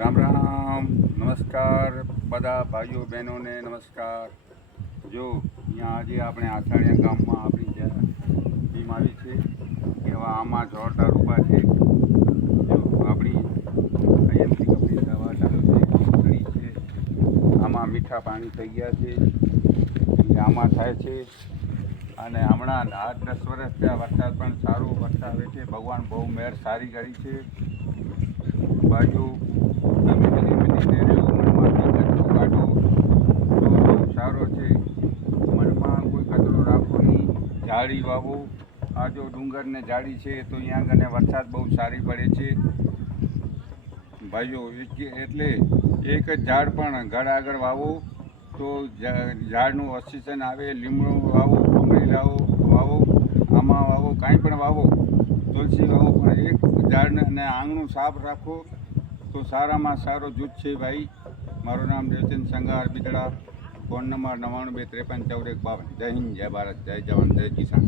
રામ રામ, નમસ્કાર બધા ભાઈઓ બહેનોને નમસ્કાર. જો અહીંયા આજે આપણે આથાણીયા ગામમાં આપણી ત્યાં ટીમ આવી છે. એવા આમાં જોરદાર ઊભા છે. જો આપણી આઈએમસી કંપની દવા ચાલુ ઘણી છે. આમાં મીઠા પાણી થઈ ગયા છે. આમાં થાય છે. અને હમણાં 8-10 વર્ષ ત્યાં વરસાદ પણ સારો વરસાદ આવે છે. ભગવાન બહુ મહેર સારી કરી છે. બાજુ સારો છે. મનમાં કોઈ કચરો રાખવો નહીં. ઝાડી વાવો. આ જો ડુંગરને ઝાડી છે તો અહીંયા આગળ વરસાદ બહુ સારી પડે છે ભાઈઓ. એટલે એક જ ઝાડ પણ ઘર આગળ વાવો તો ઝાડનું ઓક્સિજન આવે. લીમડો વાવો, અમરેલા વાવો, આમાં વાવો, કાંઈ પણ વાવો, તુલસી વાવો, પણ એક ઝાડને અને આંગણું સાફ રાખો તો સારામાં સારો જૂથ છે ભાઈ. મારું નામ દેવચંદ સંઘાર બિદડા. Phone number 9923545152. જય હિન્દ, જય ભારત, જય જવાન, જય કિસાન.